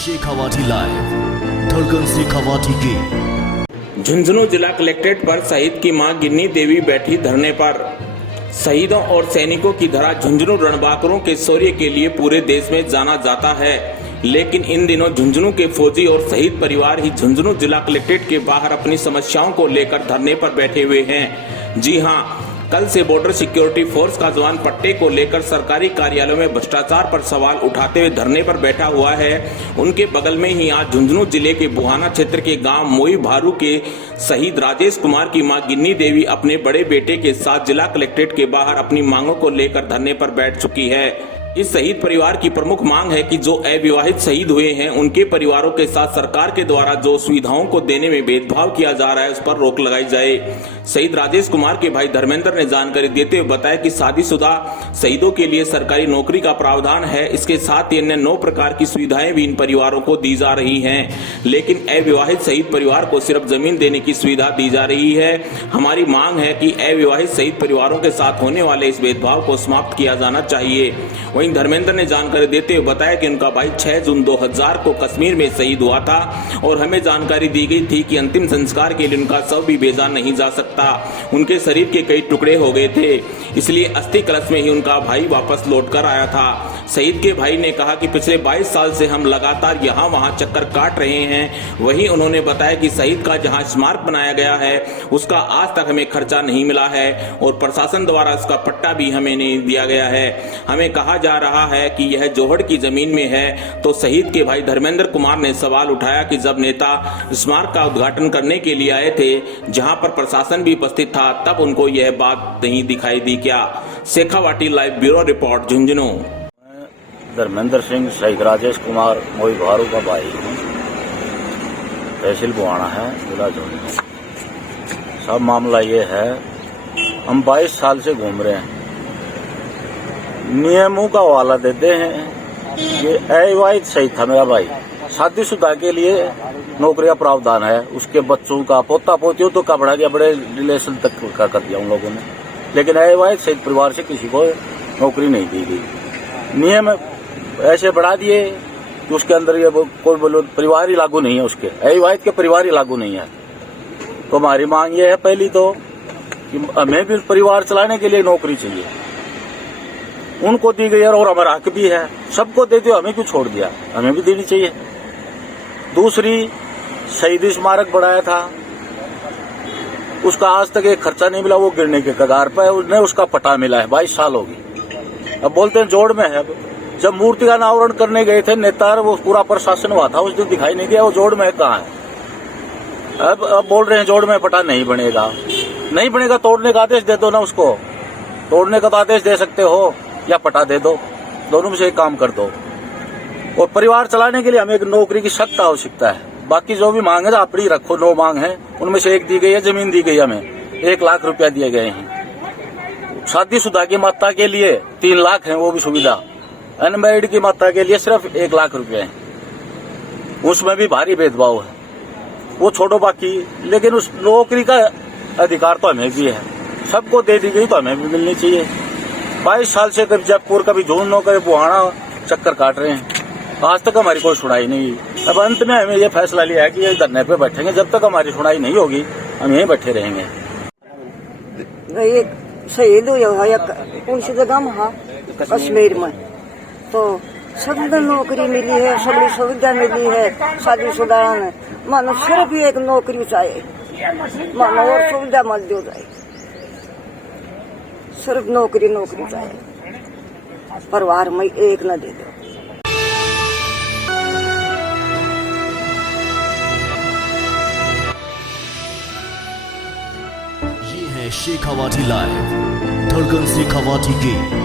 Shekhawati live, धड़कन शेखावाटी की। झुंझुनू जिला कलेक्ट्रेट पर शहीद की मां गिन्नी देवी बैठी धरने पर। शहीदों और सैनिकों की धरा झुंझुनू रणबांकुरों के शौर्य के लिए पूरे देश में जाना जाता है, लेकिन इन दिनों झुंझुनू के फौजी और शहीद परिवार ही झुंझुनू जिला कलेक्ट्रेट के बाहर अपनी समस्याओं को लेकर धरने पर बैठे हुए हैं। जी हां, कल से बॉर्डर सिक्योरिटी फोर्स का जवान पट्टे को लेकर सरकारी कार्यालयों में भ्रष्टाचार पर सवाल उठाते हुए धरने पर बैठा हुआ है। उनके बगल में ही आज झुंझुनू जिले के बुहाना क्षेत्र के गांव मोई भारू के शहीद राजेश कुमार की मां गिन्नी देवी अपने बड़े बेटे के साथ जिला कलेक्ट्रेट के बाहर अपनी मांगों को लेकर धरने पर बैठ चुकी है। इस शहीद परिवार की प्रमुख मांग है कि जो अविवाहित शहीद हुए हैं उनके परिवारों के साथ सरकार के द्वारा जो सुविधाओं को देने में भेदभाव किया जा रहा है उस पर रोक लगाई जाए। शहीद राजेश कुमार के भाई धर्मेंद्र ने जानकारी देते हुए बताया कि शादीशुदा शहीदों के लिए सरकारी नौकरी का प्रावधान है, इसके साथ ही अन्य 9 प्रकार की सुविधाएं भी इन परिवारों को दी जा रही हैं, लेकिन अविवाहित शहीद परिवार को सिर्फ जमीन देने की सुविधा दी जा रही है। हमारी मांग है कि अविवाहित शहीद परिवारों के साथ होने वाले इस भेदभाव को समाप्त किया जाना चाहिए। वहीं धर्मेंद्र ने जानकारी देते हुए बताया कि उनका भाई 6 जून 2000 को कश्मीर में शहीद हुआ था और हमें जानकारी दी गई थी कि अंतिम संस्कार के लिए उनका शव भी भेजा नहीं जा सकता। उनके शरीर के कई टुकड़े हो गए थे, इसलिए अस्थि कलश में ही उनका भाई वापस लौट कर आया था। शहीद के भाई ने कहा कि पिछले 22 साल से हम लगातार यहाँ वहाँ चक्कर काट रहे हैं। वहीं उन्होंने बताया कि शहीद का जहाँ स्मारक बनाया गया है उसका आज तक हमें खर्चा नहीं मिला है और प्रशासन द्वारा उसका पट्टा भी हमें नहीं दिया गया है। हमें कहा जा रहा है कि यह जोहड़ की जमीन में है। तो शहीद के भाई धर्मेंद्र कुमार ने सवाल उठाया कि जब नेता स्मारक का उद्घाटन करने के लिए आए थे जहां पर प्रशासन भी उपस्थित था, तब उनको यह बात नहीं दिखाई दी क्या? Shekhawati live bureau report, Jhunjhunu. Dharmendra Singh शहीद राजेश कुमार मोई भारू का भाई हूँ, तहसील बुहाना है, जिला झुंझुनू। सब मामला ये है, हम 22 साल से घूम रहे हैं, नियमों का हवाला देते हैं। ये अविवाहित शहीद था मेरा भाई, शादीशुदा के लिए नौकरी का प्रावधान है, उसके बच्चों का पोता पोतियों तो का बढ़ा दिया, बड़े रिलेशन तक का कर दिया उन लोगों ने, लेकिन अविवाहित शहीद परिवार से किसी को नौकरी नहीं दी गई। नियम ऐसे बढ़ा दिए कि उसके अंदर ये कोई बोलो परिवार ही लागू नहीं है, उसके अविवाहित के परिवार ही लागू नहीं है। तो हमारी मांग ये है पहली तो कि हमें भी परिवार चलाने के लिए नौकरी चाहिए, उनको दी गई है और हमारा हक भी है, सबको दे दिया, हमें क्यों छोड़ दिया, हमें भी देनी चाहिए। दूसरी, शहीदी स्मारक बनाया था, उसका आज तक एक खर्चा नहीं मिला, वो गिरने के कगार पर है, उसने उसका पटा मिला है, 22 साल हो गई। अब बोलते हैं जोड़ में है। जब मूर्ति का अनावरण करने गए थे नेता, वो पूरा प्रशासन हुआ था, उस दिन दिखाई नहीं दिया, वो जोड़ में कहाँ है। अब बोल रहे हैं जोड़ में पटा नहीं बनेगा, नहीं बनेगा, तोड़ने का आदेश दे दो ना, उसको तोड़ने का तो आदेश दे सकते हो या पटा दे दो, दोनों में से एक काम कर दो। और परिवार चलाने के लिए हमें एक नौकरी की सख्त आवश्यकता है। बाकी जो भी मांग है अपनी रखो, 9 मांग है, उनमें से एक दी गई है, जमीन दी गई, हमें 1 लाख रुपया दिए गए हैं। शादीशुदा की माता के लिए 3 लाख है, वो भी सुविधा। अनमैरिड की माता के लिए सिर्फ 1 लाख रुपये है, उसमें भी भारी भेदभाव है, वो छोड़ो बाकी, लेकिन उस नौकरी का अधिकार तो हमें भी है, सबको दे दी गई तो हमें भी मिलनी चाहिए। 22 साल से कभी जयपुर कभी झुंझुनू कभी बुहाना चक्कर काट रहे हैं, आज तक हमारी कोई सुनाई नहीं। अब अंत में हमें ये फैसला लिया है कि ये धरने पे बैठेंगे, जब तक हमारी सुनाई नहीं होगी हम यहीं बैठे रहेंगे। शहीद हुआ कौन सी जगह में, कश्मीर में, तो सभी को नौकरी मिली है, सभी सुविधा मिली है शादीशुदा में। मानो सिर्फ एक नौकरी चाहिए, मानो और सुविधा मत दो जाए, सिर्फ नौकरी चाहिए, परिवार में एक न दे दो। ये है शेखावाटी लाइव, धड़कन शेखावाटी की।